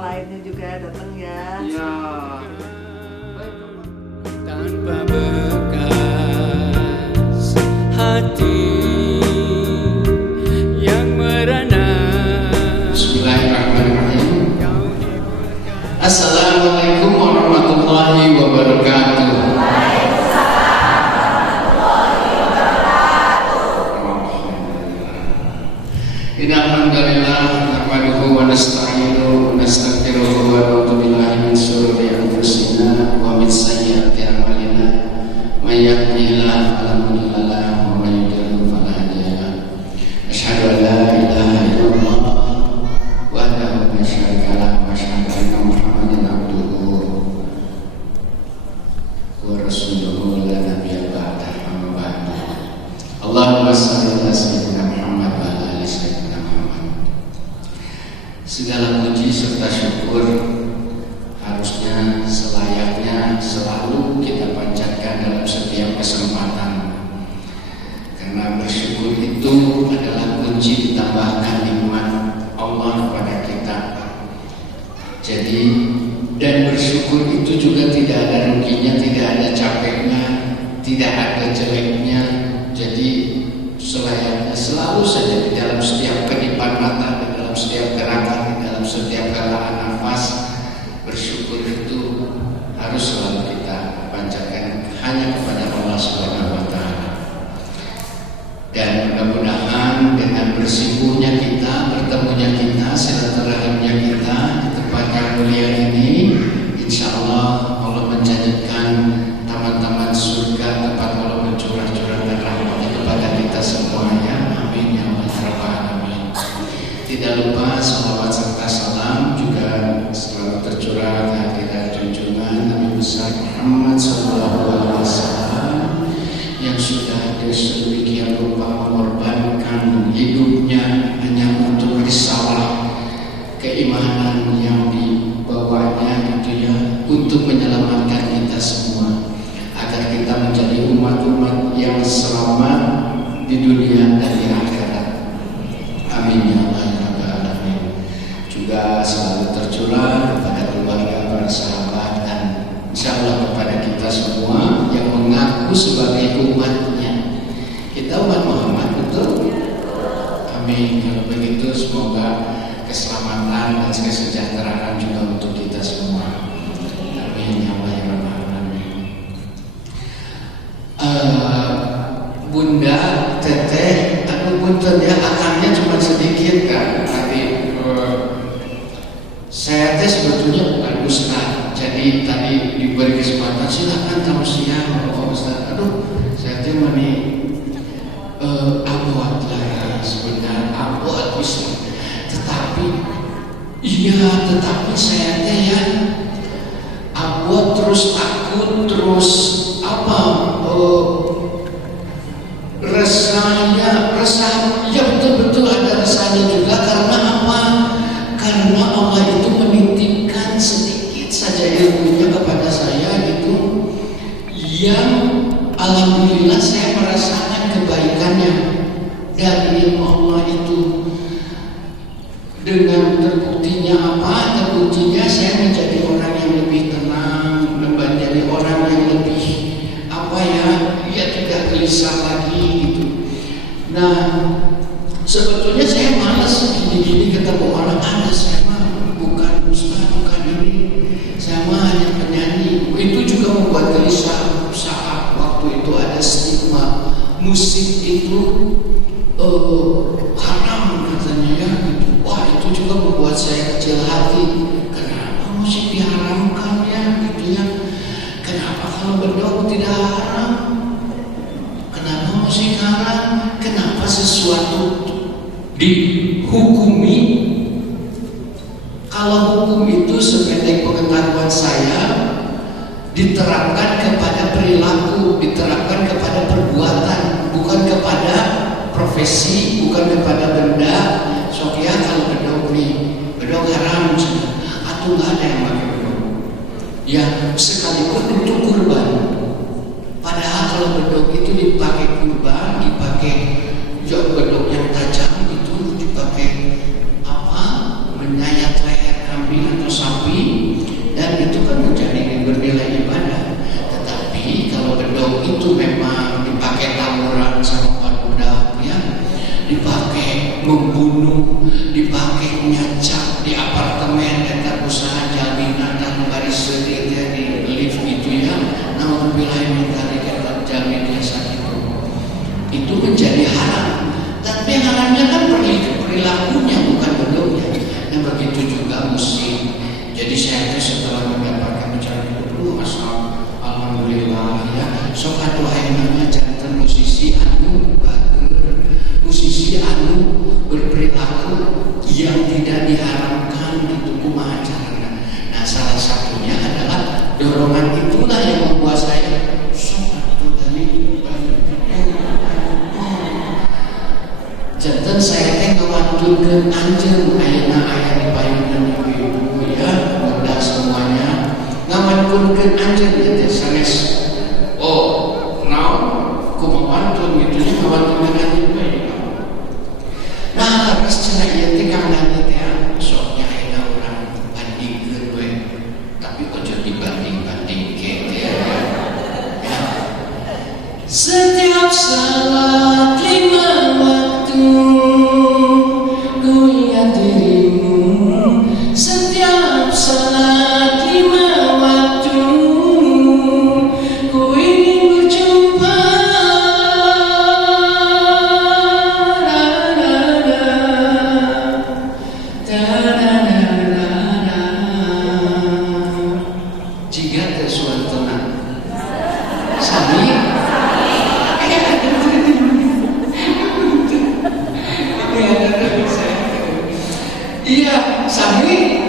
lainnya juga datang ya. Iya. Tanpa bekas hati yang merana. Bismillahirrahmanirrahim. Assalamualaikum warahmatullahi wabarakatuh. Alhamdulillah nahmaduhu wa nasta'inuhu wa nastaghfiruhu wa na'udzu billahi min shururi anfusina wa min sayyiati a'malina. May yahdihillahu fala mudilla lahu wa may yudlil fala hadiya lahu. Asyhadu an la ilaha illallah wahdahu la syarika lahu wa asyhadu anna Muhammadan abduhu wa rasuluhu la nabiyya ba'dahu amma ba'du. Allahumma shalli ala sayyidina Muhammad wa ala ali sayyidina Muhammad. Segala puji serta syukur harusnya selayaknya selalu kita panjatkan dalam setiap kesempatan, karena bersyukur itu adalah kunci ditambahkan nikmat Allah kepada kita. Jadi, dan bersyukur itu juga tidak ada ruginya, tidak ada capeknya, tidak ada jeleknya. Jadi selayaknya selalu saja di dalam setiap kedipan mata, di dalam setiap gerakan, di dalam setiap helaan nafas, bersyukur itu harus selalu kita panjatkan hanya kepada Allah Subhanahu wa Ta'ala. Dan mudah-mudahan dengan bersikunya kita, bertemunya kita, silaturahimnya kita di tempat yang mulia ini, insya Allah Allah menjadikan taman-taman surga tempat Allah mencurah-curahkan rahmatnya kepada kita semuanya. Amin ya rabbal alamin. Tidak lupa salawat serta salam juga selalu tercurah ke hadirat junjungan Nabi besar Muhammad SAW yang sudah sedemikian rupa mengorbankan hidupnya hanya untuk risalah keimanan yang dibawanya gitu ya, untuk menyelamatkan kita semua agar kita menjadi umat-umat yang selamat di dunia dan di akhirat. Amin ya rabbal alamin. Juga selalu tercurah kepada keluarga, para sahabat, dan insya Allah kepada kita semua yang mengaku sebagai umatnya. Kita umat Muhammad, betul? Amin. Kalau begitu semoga keselamatan dan kesejahteraan juga untuk kita semua. Amin ya rabbal alamin. Bunda, teteh, aku punten ya, akannya cuma sedikit kan. Tapi saya teh sebetulnya bukan ustaz. Jadi tadi diberi kesempatan silakan tausiah Bapak Ustaz. Aduh, saya teh mani abot lah sebenarnya, abot bisa. Tetapi saya teh ya abot terus takut terus resah ya, betul-betul ada resahnya juga. Karena apa? Karena Allah itu menitipkan sedikit saja ilmunya kepada saya gitu, yang alhamdulillah saya merasakan kebaikannya dari ilmu Allah itu. Dengan terbuktinya apa? Terbuktinya saya menjadi orang yang lebih tenang, menjadi orang yang lebih tidak gelisah lagi gitu. Nah, sebetulnya saya malas gini-gini ketemu orang. Saya mah bukan ustaz, bukan ini, saya mah hanya penyanyi. Itu juga membuat gelisah saat waktu itu ada stigma musik itu haram katanya ya gitu. Wah, itu juga membuat saya kecil hati. Kenapa musik diharamkan ya gitu ya? Kenapa kalau bedok tidak haram? Kenapa musik haram? Kenapa sesuatu dihukumi? Kalau hukum itu sependek pengetahuan saya diterapkan kepada perilaku, diterapkan kepada perbuatan, bukan kepada profesi, bukan kepada benda. Soalnya kalau bedok nih, bedok haram atau nggak ada yang pakai bedok. Ya sekalipun untuk kurban. Padahal kalau bedok itu dipakai kurban, dipakai bedok yang tajam itu dipakai menyayat leher kambing atau Jadi saya itu setelah mendapatkan ucapan itu, masya alhamdulillah ya. Sok atuh ayeuna janten musisi anu bager, musisi anu berperilaku yang tidak diharapkan itu kumaha carana. Nah, salah satunya adalah dorongan itulah yang membuat saya sok atuh tadi janten saya teh ngawanturkeun anjeun ayeuna aya di payunan ibu-ibu ya, mudah semuanya ngawanturkeun anjeun ya teh sanes. Oh, naon kumaha wantur gitu nya ngawanturkeun anjeun bae. Nah, tapi secara ieu teh kang nanya teh soknya ayeuna urang bandingkeun we. Tapi ojo dibanding-bandingkeun ya. Setiap salat 5 waktu ku ingat dirimu. Setiap salat 5 waktu ku ingin berjumpa. Jika tersuantuna sami iya sami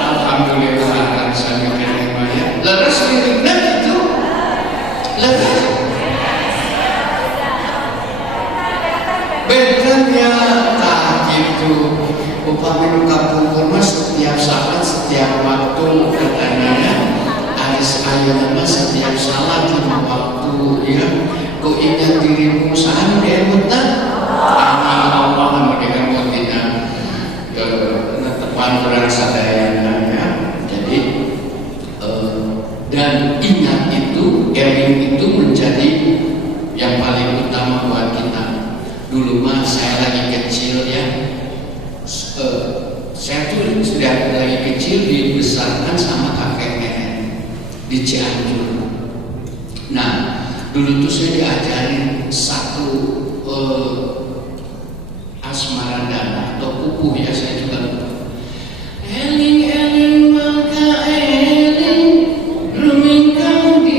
alhamdulillah kan sami kene leres lirikna gitu leres benten ya tah gitu upami nu kapungkur mah setiap saat setiap waktu katanya aris ayeuna mah setiap salat 5 waktu ya ku ingat dirimu sahan deutna Allah anu dengan tina netepan urang sadayana ya. Jadi dan ingat itu eling itu menjadi yang paling utama buat kita. Dulu mah saya lagi kecil ya, saya tuh sudah lagi kecil dibesarkan sama kakek nenek di Cianjur. Nah, dulu tuh saya diajarin satu asmaradana atau pupuh ya, saya juga lupa. Eling eling maka eling rumingkang di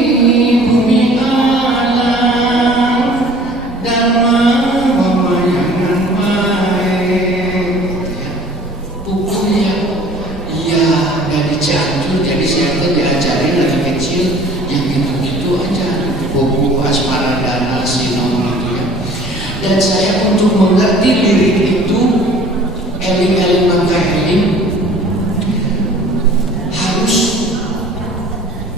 bumi alam dharma wamayangan baik ya, pupuhnya iya dari Cianjur. Jadi saya tuh diajarin dari kecil yang gitu-gitu aja, pupuh asmaradana sinom gitu ya. Dan saya untuk mengerti lirik itu eling-eling maka eling harus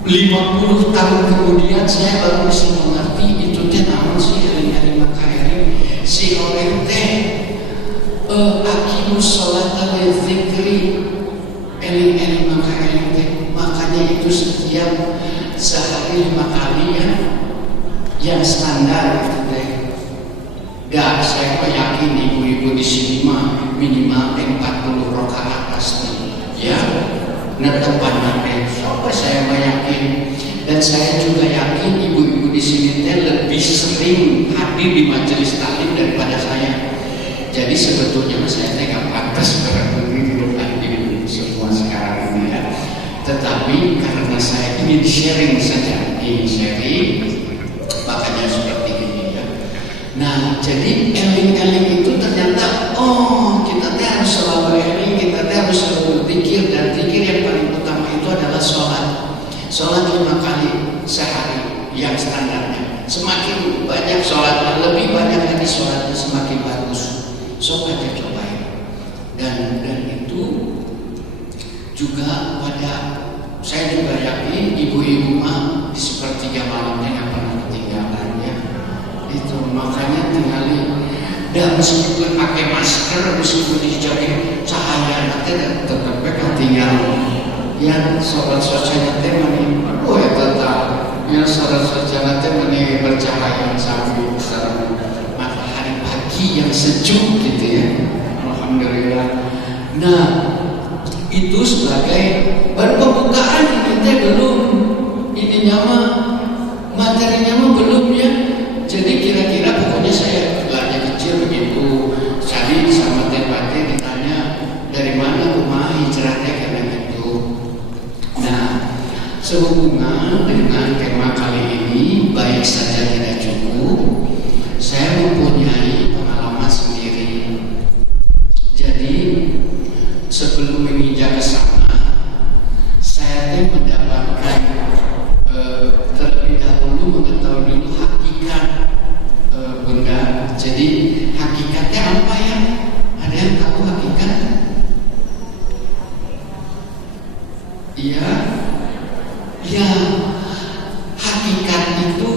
50 tahun kemudian saya baru bisa mengerti itu teh naon sih eling-eling maka eling. Si orang teh aqimus sholata li dzikri, eling-eling maka eling teh. Makanya itu setiap sehari 5 kali ya, yang standar itu teh. Dan saya yakin ibu-ibu di sini mah minimal 40 rakaat pasti ya, netepan nanti. Soalnya saya yakin, dan saya juga yakin ibu-ibu di sini teh lebih sering hadir di majelis taklim daripada saya. Jadi sebetulnya saya teh nggak pantas berarti untuk hadir semua sekarang ini ya. Tetapi karena saya ingin sharing saja, makanya seperti ini ya. Nah, jadi eling-eling itu ternyata kita teh harus selalu eling, kita teh harus selalu zikir, dan zikir yang paling utama itu adalah sholat. Sholat 5 kali sehari yang standarnya. Semakin banyak sholatnya, lebih banyak lagi sholatnya semakin bagus. Sok aja cobain. Dan itu juga pada saya juga yakin ibu-ibu mah di sepertiga malamnya nggak pernah ketinggalan ya. Itu makanya tinggalin. Dan meskipun pakai masker, meskipun dijauhin cahaya nanti tetap ketinggalan. Ya sholat sosial nanti mani, ya tetap. Ya sholat sosial nanti mani bercahaya sambil matahari pagi yang sejuk gitu ya. Alhamdulillah. Nah, itu sebagai baru pembukaan, ini belum ininya mah materinya mah belum ya. Jadi kira-kira pokoknya saya lagi kecil begitu, tadi sama Teh Pate ditanya dari mana rumah hijrahnya karena gitu. sehubungan dengan tema kali ini, baik saja tidak cukup, saya mempunyai pengalaman sendiri. Jadi sebelum menginjak ke sana, saya mendapatkan terlebih dahulu mengetahui dulu hakikat Bunda. Jadi hakikatnya apa ya? Ada yang tahu hakikat? Iya. Ya, hakikat itu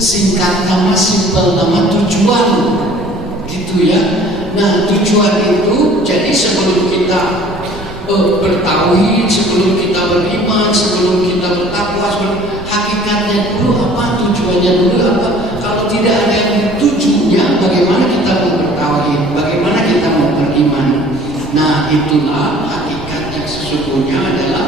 singkat nama, simpel nama, tujuan, gitu ya. Nah, tujuan itu jadi sebelum kita bertauhid, sebelum kita beriman, sebelum kita bertakwa, hakikatnya dulu apa, tujuannya dulu apa. Kalau tidak ada yang ditujunya, bagaimana kita mau bertauhid, bagaimana kita mau beriman. Nah, itulah hakikat yang sesungguhnya adalah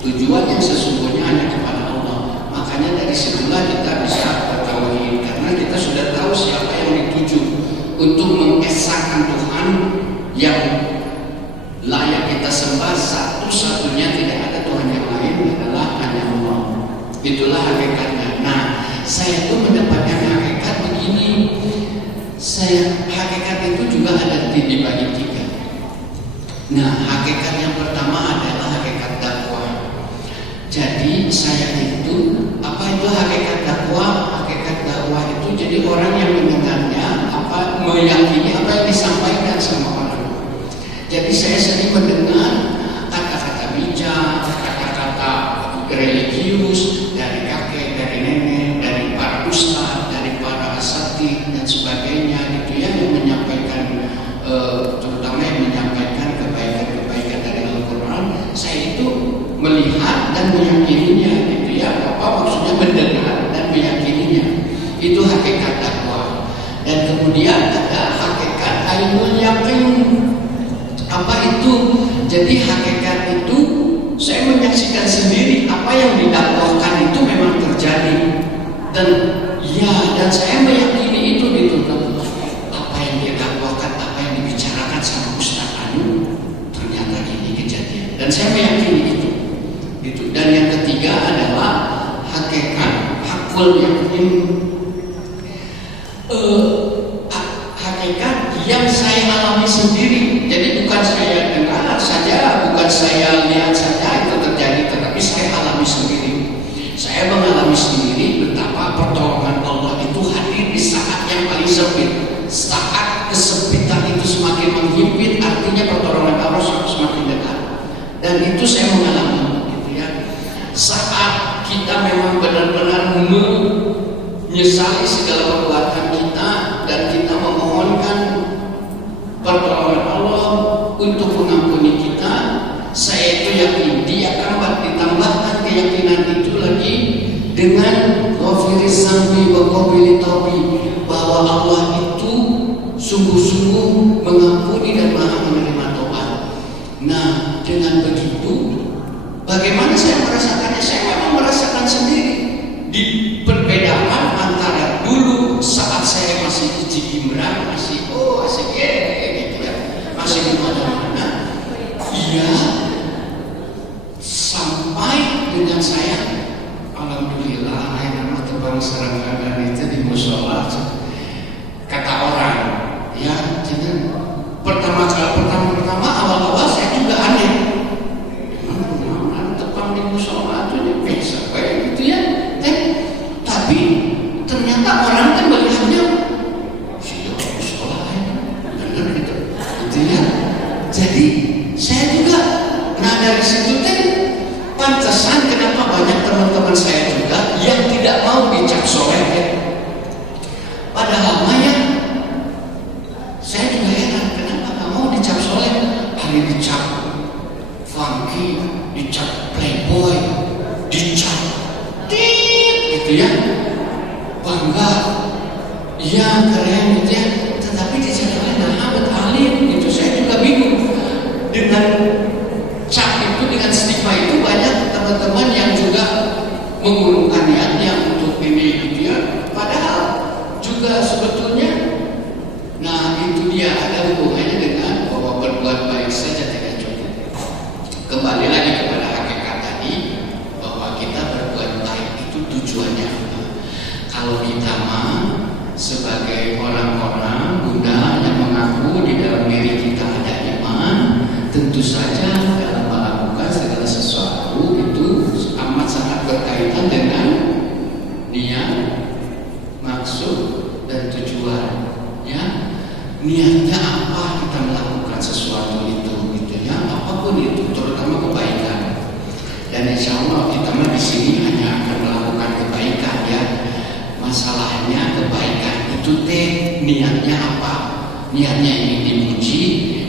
tujuan yang sesungguhnya hanya kepada Allah. Makanya dari situlah kita bisa bertauhid, karena kita sudah tahu siapa yang dituju untuk mengesahkan Tuhan yang layak kita sembah, satu-satunya, tidak ada Tuhan yang lain, adalah hanya Allah. Itulah hakikatnya. Nah, saya tuh mendapatkan hakikat begini. Hakikat itu juga ada dibagi tiga. Nah, hakikat yang pertama adalah hakikat dakwah. Jadi saya itu, apa itu hakikat dakwah? Hakikat dakwah itu jadi orang yang mendengarnya, meyakini apa yang disampaikan sama orang. Jadi saya sering mendengar kata-kata bijak, kata-kata religius dari kakek, dari nenek, dari para ustaz, dari para asatidz dan sebagainya, gitu ya, yang menyampaikan, terutama yang menyampaikan kebaikan-kebaikan dari Al-Quran. Saya itu melihat dan meyakininya, gitu ya. Apa maksudnya mendengar dan meyakininya? Itu hakikat dakwah. Dan kemudian ada hakikat ainul yakin. Apa itu? Jadi hakikat itu saya menyaksikan sendiri apa yang didakwahkan itu memang terjadi. Dan saya meyakini itu gitu. Apa yang dia dakwahkan, apa yang dibicarakan sama Ustaz Anu, ternyata ini kejadian. Dan saya meyakini itu. Dan yang ketiga adalah hakikat hakul yakin. Hakikat yang saya alami sendiri. Jadi bukan saya dengar saja, bukan saya lihat saja itu terjadi, tetapi saya alami sendiri. Saya mengalami sendiri betapa pertolongan Allah itu hadir di saat yang paling sempit. Saat kesempitan itu semakin menghimpit, artinya pertolongan Allah semakin dekat. Dan itu saya mengalami, gitu ya. Saat kita memang benar-benar menyesali segala perbuatan kita dan kita memohonkan pertolongan Allah untuk mengampuni kita, saya itu yakin dia akan ditambahkan keyakinan itu lagi dengan ghafiris zambi wa qabili taubi, bahwa Allah itu sungguh-sungguh mengampuni dan maha menerima tobat. Nah, dengan begitu bagaimana saya merasakannya? Saya memang merasakan sendiri di perbedaan antara dulu saat saya masih di Cikimbrang, masih asik gitu ya, masih di mana-mana, iya, sampai dengan saya, alhamdulillah, nama terbang serangkaian itu di musola. Kata orang, ya, jadi pertama awal-awal saya juga aneh. Tepang di musola itu biasa kayak gitu ya. Tapi ternyata orang kan melihatnya sudah musola benar gitu ya. Jadi saya juga, nah dari situ pantesan kenapa banyak teman-teman saya juga yang tidak mau dicap soleh. Padahal saya juga heran kenapa nggak mau dicap soleh. Hanya dicap funky, dicap playboy, dicap gitu ya, bangga, iya keren gitu ya. Tetapi dicap soleh nah alim gitu. Saya juga bingung dengan cap itu, dengan stigma itu. Banyak teman-teman yang juga mengurungkan niatnya untuk ini gitu ya. Padahal juga sebetulnya, nah itu dia ada hubungannya dengan bahwa berbuat baik saja tidak cukup. Kembali lagi kepada hakikat tadi, bahwa sebagai orang-orang Bunda yang mengaku di dalam diri kita ada iman, tentu saja dalam melakukan segala sesuatu itu amat sangat berkaitan dengan niat, maksud, dan tujuan. Ya, niatnya apa kita melakukan sesuatu itu, gitu ya, apapun itu, terutama kebaikan. Dan insya Allah kita mah di sini hanya akan melakukan kebaikan ya. Masalahnya kebaikan itu niatnya apa? Niatnya ingin dipuji,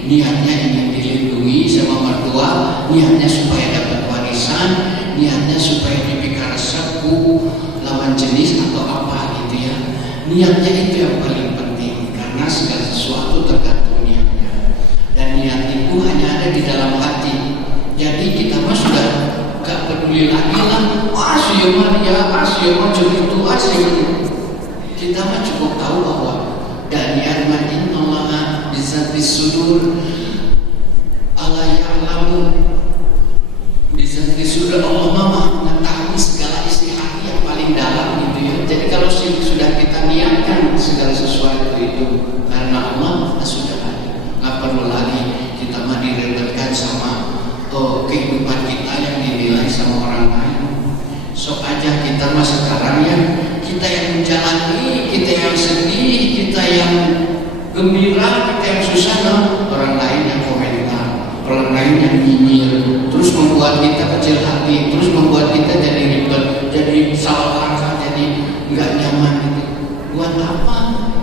niatnya ingin dilindungi sama mertua, niatnya supaya dapat warisan, niatnya supaya diberikan sepuh lawan jenis atau apa gitu ya. Niatnya itu yang paling penting karena segala sesuatu tergantung niatnya. Dan niat itu hanya ada di dalam hati. Jadi kita mah sudah gak peduli lagi lah, asyik itu asyik. Kita mah cukup tahu bahwa dan ni'ma innallaha bizati sudur ala ya'lamu bizati sudur. Allah mah mengetahui segala isi hati yang paling dalam gitu ya. Jadi kalau sudah kita niatkan segala sesuatu itu karena Allah, sudah ada, nggak perlu lagi kita mah diribetkan sama kehidupan kita yang dinilai sama orang lain. Sok aja kita mah sekarang ya, kita yang menjalani, kita yang sedih, kita yang gembira, kita yang susah, orang lain yang komentar, orang lain yang nyinyir, terus membuat kita kecil hati, terus membuat kita jadi ribet, jadi salah langkah, jadi nggak nyaman gitu. Buat apa?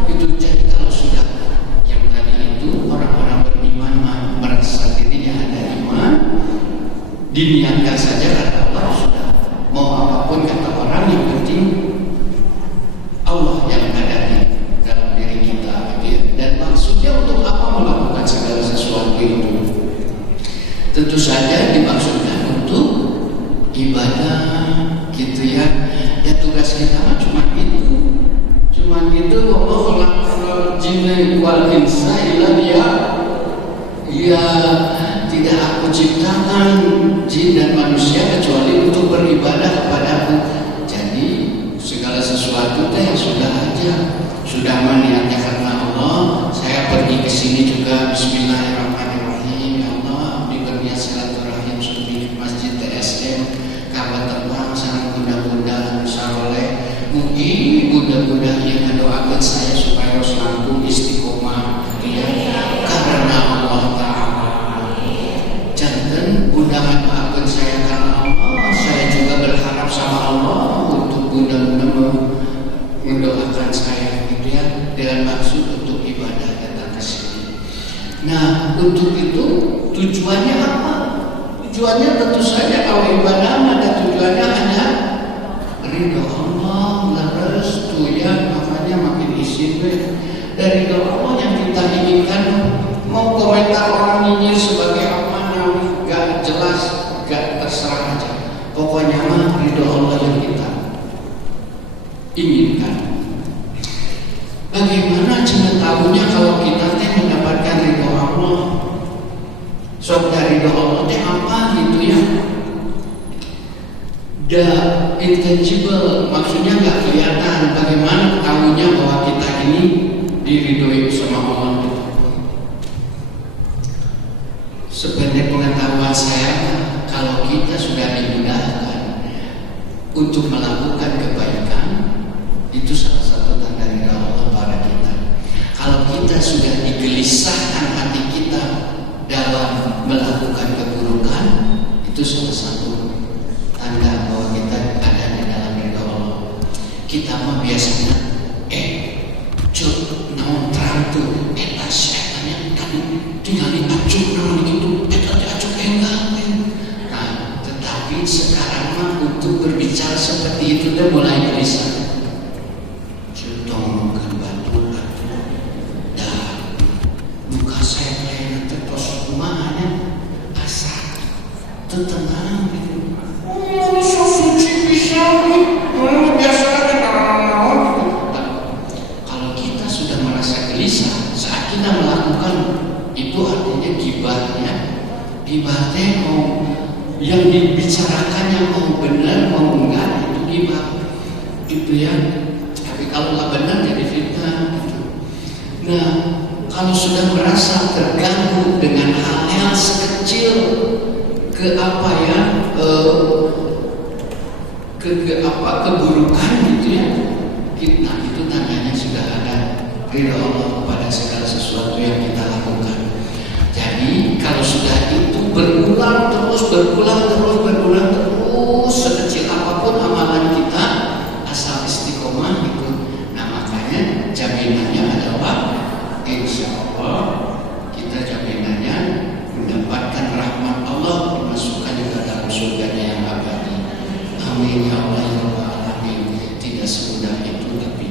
Itu jadi kalau sudah yang tadi itu orang-orang beriman merasa dirinya ada iman, diniatkan saja kata Allah, sudah mau apapun kata orang, yang penting Allah yang ada di dalam diri kita gitu. Dan maksudnya untuk apa melakukan segala sesuatu itu? Tentu saja dimaksudkan untuk ibadah gitu ya. Ya tugas kita mah cuma itu Allah khalaqal jinna wal insa illa ya tidak aku ciptakan jin dan manusia kecuali untuk beribadah kepadaku. Jadi segala sesuatu yang sudah aja, sudah niatnya karena Allah. Saya pergi ke sini juga Bismillahirrahmanirrahim. Ya Allah, diberikan silaturahim di Masjid TSM kabar terbang sangat mudah-mudahan musyawarah. Mungkin mudah-mudahan yang mendoakan saya supaya selalu istiqomah ya karena Allah Ta'ala. Jangan mudah doakan saya karena Allah. Saya juga berharap sama Allah untuk mudah-mudahan mendoakan saya gitu ya, dengan maksud untuk ibadah datang ke sini. Nah, untuk itu tujuannya apa? Tujuannya tentu saja kalau ibadah ada tujuannya hanya ridho Allah, restu ya, makanya makin isi dari ridho Allah yang kita inginkan. Mau komentar orang nyinyir sebagai apa, gak jelas, gak terserah aja. Pokoknya mah ridho Allah yang kita inginkan. Bagaimana cara tahunya kalau kita mendapatkan ridho Allah? Sok dari ridho Allah apa gitu ya? Intangible, maksudnya nggak kelihatan. Bagaimana tahunya bahwa kita ini diridhoi sama Allah? Sebenarnya pengetahuan saya, kalau kita sudah dimudahkan untuk melakukan kebaikan, itu salah satu tanda ridha Allah pada kita. Kalau kita sudah digelisahkan hati kita dalam melakukan keburukan, itu salah satu tanda bahwa kita ada di dalam ridha Allah. Kita mah biasanya naon terang tuh setannya tadi tinggal diacuk naon gitu, diacuk enggak. Nah, tetapi sekarang mah untuk berbicara seperti itu udah mulai bisa. Cutong ke batu dah buka saya lain terus rumahnya asal tenang gitu. Suci bisa biasa kalau kita sudah merasa gelisah saat kita melakukan itu, artinya gibahnya mau yang dibicarakannya mau benar mau enggak, itu gibah itu ya. Tapi kalau nggak benar jadi fitnah gitu. Nah, kalau sudah merasa terganggu dengan hal-hal sekecil keburukan gitu ya, nah itu tandanya sudah ada ridha Allah pada segala sesuatu yang kita lakukan. Jadi kalau sudah itu berulang terus, sekecil apapun amalan kita, asal istiqomah itu. Nah makanya jaminannya adalah insya Allah kita jaminannya mendapatkan rahmat Allah, dimasukkan ke dalam surganya yang abadi. Amin ya Allah ya Rabbal alamin. Tidak semudah itu, tapi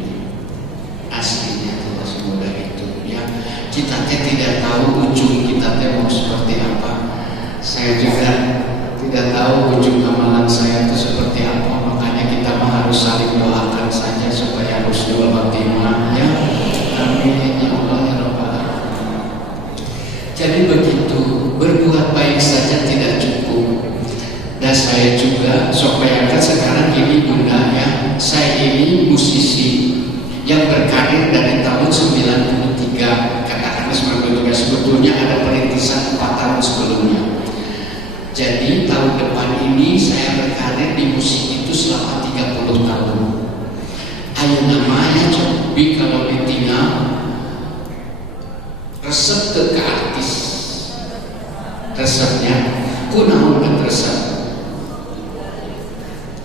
aslinya tidak semudah itu ya. Kita tidak tahu ujung kita mau seperti apa. Saya juga tidak tahu ujung amalan saya itu seperti apa. Makanya kita harus saling doakan saja supaya husnul khotimah ya. Amin ya Allah ya Rabbal alamin. Jadi begitu, berbuat baik saja tidak cukup. Dan saya juga bayangkan sekarang ini Bunda ya, saya ini musisi yang berkarir dari tahun 93, katakanlah 93, sebetulnya ada perintisan 4 tahun sebelumnya. Jadi tahun depan ini saya berkarir di musik itu selama 30 tahun. Ayo namanya cobi kalau ditinggal resep ke artis, resepnya kunaon ke resep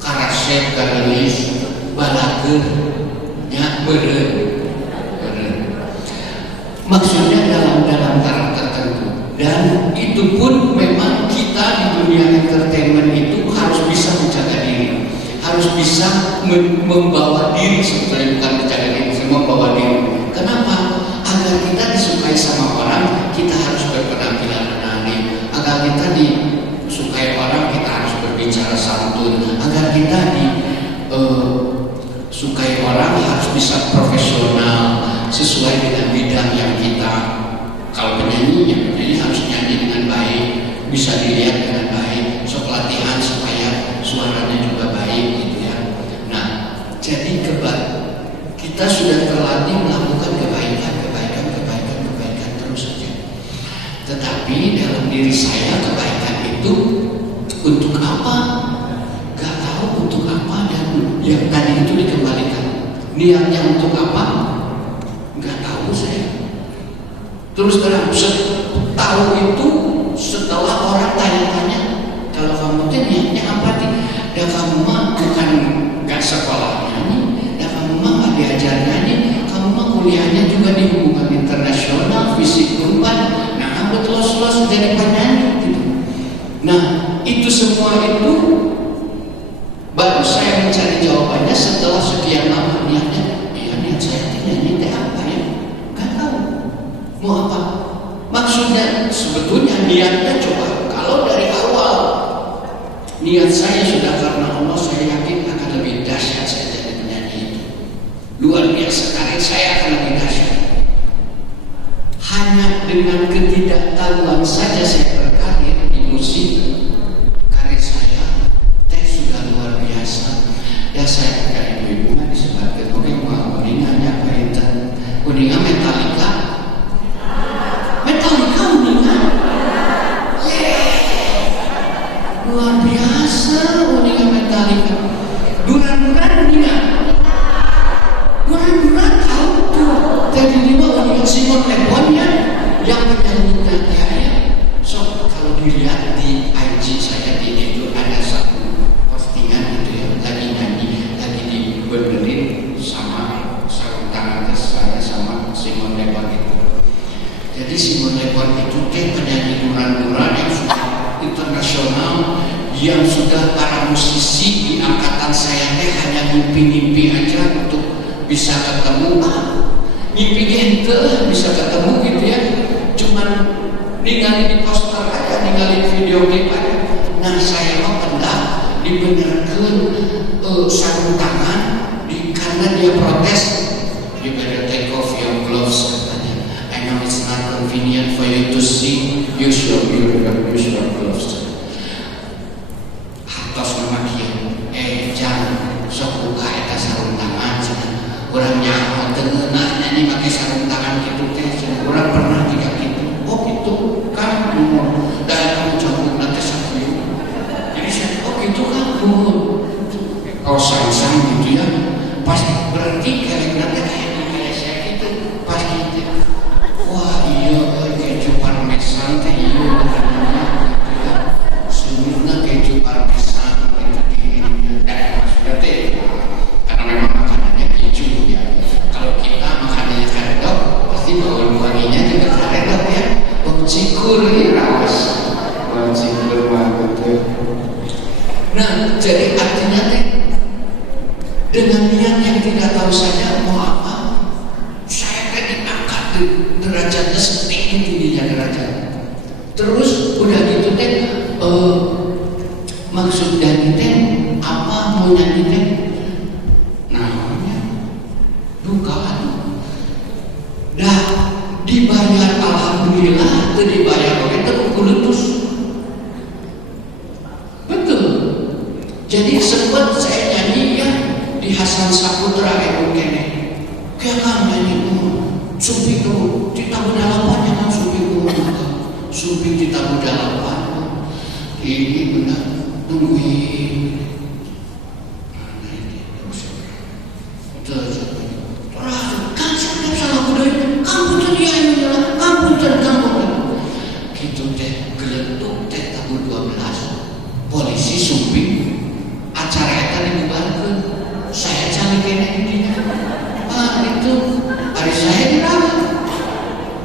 karasep karalis balager ya beren. Maksudnya dalam taraf tertentu, dan itu pun memang kita di dunia entertainment itu harus bisa menjaga diri, harus bisa membawa diri, sebetulnya bukan menjaga diri, membawa diri. Kenapa? Agar kita disukai sama orang, kita harus berpenampilan menarik. Agar kita disukai orang, kita harus berbicara santun. Agar kita disukai orang, harus bisa profesional sesuai dengan bidang yang kita. Kalau penyanyi harus nyanyi dengan baik, bisa dilihat dengan baik, sok latihan supaya suaranya juga baik gitu ya. Nah, jadi kita sudah terlatih melakukan kebaikan terus saja. Tetapi dalam diri saya kebaikan itu untuk apa? Gak tahu untuk apa, dan yang tadi itu dikembalikan. Niatnya untuk apa? Gak tahu saya. Terus terang, tahu itu setelah orang tanya-tanya, kalau kamu tuh niatnya apa sih? Dan kamu mah bukan gak sekolah nyanyi, dan kamu mah gak diajar nyanyi, kamu mah kuliahnya juga di hubungan internasional, fisik urban, nah kamu los jadi penyanyi gitu. Nah itu semua itu baru saya mencari jawabannya setelah sekian lama. Niatnya, iya niat saya nyanyi teh apa ya? Gak tahu mau apa. Maksudnya sebetulnya niatnya coba kalau dari awal niat saya sudah karena Allah, saya yakin akan lebih dahsyat saya jadi penyanyi itu. Luar biasa karir saya akan lebih dahsyat. Hanya dengan ketidaktahuan saja saya berkarir di musik, karir saya sudah luar biasa. Ya saya dari ibu disebutkan, oke mau kuningannya apa itu? Kuningan Metallica. Luar biasa uningan Metallica. Duran tahu tuh. Tadi lima uningan Simon Le Bon ya, yang penyanyi ya. So kalau dilihat di IG saya itu ada satu postingan gitu ya, lagi nyanyi, lagi dibenerin sama sarung tangan saya sama Simon Le Bon itu. Jadi Simon Le Bon itu penyanyi duran yang sudah internasional, yang sudah para musisi di angkatan saya hanya ngimpi aja untuk bisa ketemu, ngimpi gente bisa ketemu gitu ya, cuman ninggalin di poster aja, ninggalin video klip aja. Nah saya mau hendak dibenerkan sarung tangan karena dia protes, you better take off your gloves katanya. I know it's not convenient for you to see, use your gloves. Hartos nama dia, jangan sok buka eta sarung tangan. Orang sang gitu ya. Pas berarti kayak saya gitu. Pas gitu, wah iya keju parmesan teh iya namanya gitu ya. Sebenarnya keju parmesan maksudnya teh karena memang makanannya keju ya. Kalau kita makanannya karedok pasti bau-baunya juga karedok ya. Bau cikur ya rawas. Bau cikur mah betul. Nah, jadi artinya teh dengan niat yang tidak tahu saja mau apa, saya teh diangkat derajatnya setinggi-tingginya derajat. Terus udah gitu teh maksud dari teh apa mau nyanyi teh namanya dukaan. Dah dibayar alhamdulillah, teu dibayar oke teh kulutus. Betul. Jadi sempat saya nyanyi ya di Hasan Saputra mungkin kayak kan nyanyi supi tuh di tabu dalapan ya kan supi di tabu dalapan ini benar nungguin kan saya salah budaya kamu tadi yang menyalah kamu gitu deh geletuk teh tahun 12 polisi supi acara itu dibubarkan. Saya cari kene ini, itu hari saya dirawat.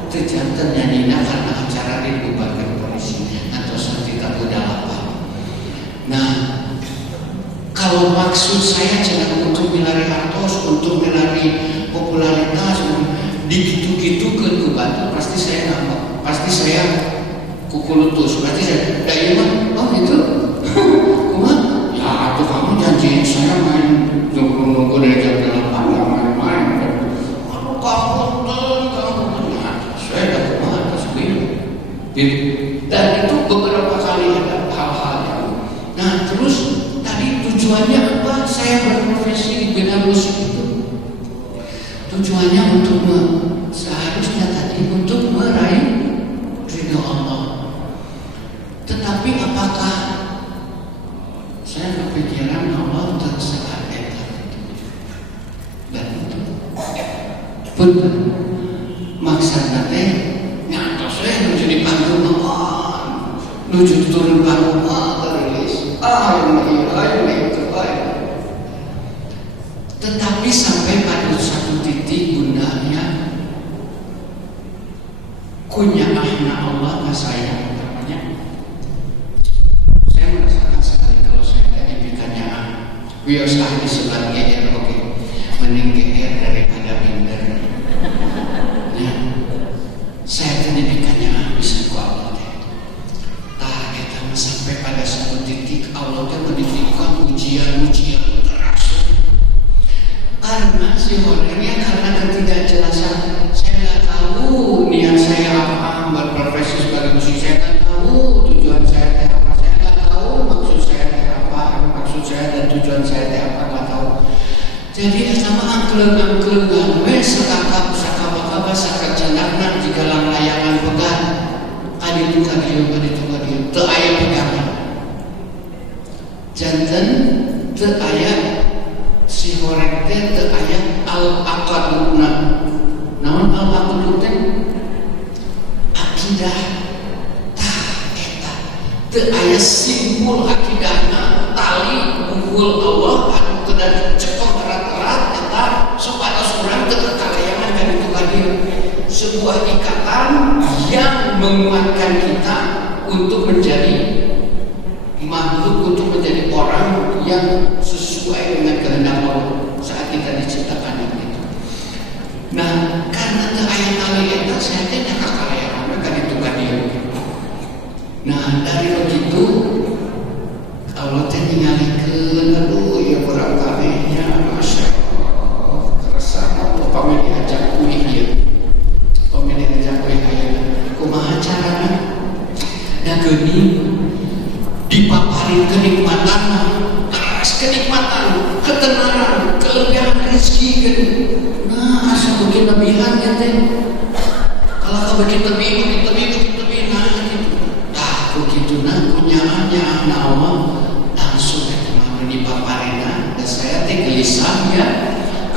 Terjantan nyanyinya karena acara dibubarkan polisi atau saat kita dalapan. Nah, kalau maksud saya jangan untuk melari hartos, untuk melari popularitas, digitu-gitu ke Bantu, pasti saya nambah, pasti saya kukulutus, pasti saya dari mana? Oh gitu, kumah? Ya, atau kamu janjiin saya main. Nunggu dari jam 8 main-main. Aduh kamu saya dapat mana sebenarnya. Dan itu beberapa kali ada hal-hal. Nah terus tadi tujuannya apa? Saya berprofesi di bidang musik itu. Tujuannya untuk seharusnya tadi untuk meraih ridho Allah. Tetapi apakah saya berpikiran Allah tersekat pun maksudnya teh ngantos nuju di panggung nuju turun panggung terilis tetapi sampai pada satu titik bundanya kunyaahna Allah ke saya namanya saya merasakan sekali kalau saya dibikannya biasa disebut GR oke mending GR daripada minder. Ya, saya pendidikannya bisa kuat. Nah, kita sampai pada satu titik Allah itu menitipkan ujian-ujian terasa. Karena si orangnya karena ketidakjelasan, saya nggak tahu niat saya apa berprofesi sebagai musisi, saya nggak tahu tujuan saya apa, saya nggak tahu maksud saya apa, maksud saya dan tujuan saya apa nggak tahu. Jadi sama angkleng-angklengan sekakap sakabakaba sakajanakna jika layangan pegang kaditu teu aya pegangan janten teu aya si horeng teh teu aya al-aqaduna naon al-aqadu teh akidah tah eta teu aya simpul akidahna tali unggul Allah anu kedah cekok erat-erat eta supaya orang terkalayangan dari Tuhan dia sebuah ikatan yang menguatkan kita untuk menjadi makhluk, untuk menjadi orang yang sesuai dengan kehendak Allah saat kita diciptakan itu. Nah, karena ayat tali itu saya tidak kakalayangan dari Tuhan dia. Nah, dari begitu Allah teh ningalikeun aduh ya kurang kabehnya masya pemilih ajak kuih dia pemilih ajak kuih kaya kumaha carana dan geni dipaparin kenikmatan kenikmatan, ketenaran, kelebihan rezeki geni nah asal bikin lebihan ya teh kalau kau bikin lebih nah gitu nah begitu nah kunyaannya anak Allah langsung kita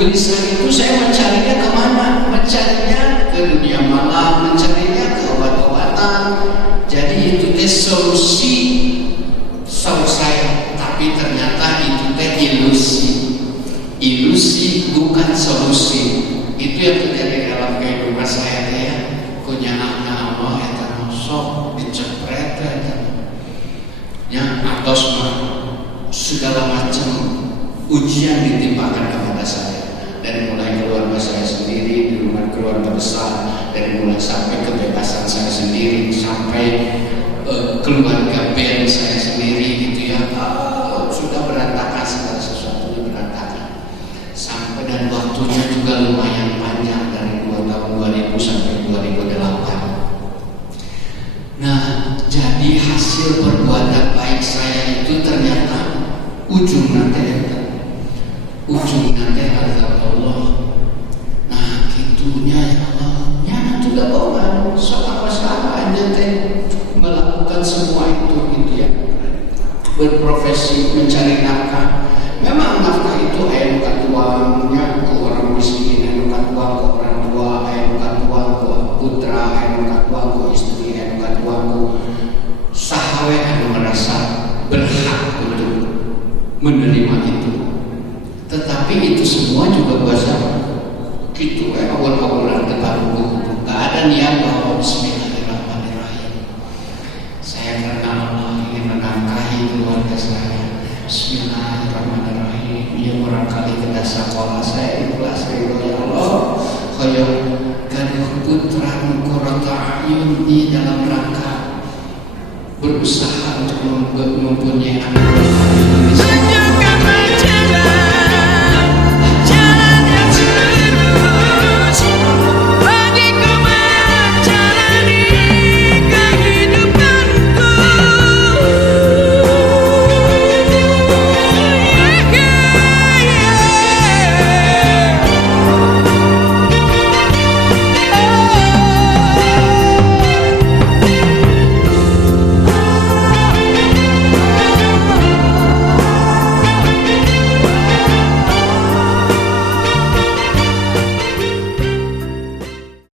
gelisah itu saya mencarinya kemana? Mencarinya ke dunia malam, mencarinya ke obat-obatan. Jadi itu teh solusi saya, tapi ternyata itu teh ilusi bukan solusi. Itu yang terjadi dalam kehidupan saya teh ya. Kunyaanna Allah eta sok dicepret ya atos mah segala macam ujian ditimpakan kepada saya, dari mulai keluarga saya sendiri, di rumah keluarga besar, dari mulai sampai kebebasan saya sendiri, sampai keluarga band saya sendiri gitu ya. Sudah berantakan, segala sesuatunya berantakan. Sampai dan waktunya juga lumayan panjang, dari 2 tahun 2000 sampai 2008. Nah, jadi hasil perbuatan baik saya itu ternyata ujungnya azab Allah. Nah, gitunya ya Allah. Ya juga bohong. Sok apa salah aja teh melakukan semua itu gitu ya. Berprofesi mencari nafkah. Memang nafkah itu aya nu katuangnya ke orang miskin, aya nu katuang ke orang tua, aya nu katuang ke putra, aya nu katuang ke istri, aya nu katuang ke sahawe anu merasa berhak untuk menerima itu. Tetapi itu semua juga bahasa gitu awal-awalan terbaru. Gak ada niat bahwa bismillahirrahmanirrahim, saya karena Allah ingin menafkahi keluarga saya, bismillahirrahmanirrahim, ya barangkali kita sekolah saya ikhlas ya Allah, kaya gaduh putra qurrata ayun di dalam rangka berusaha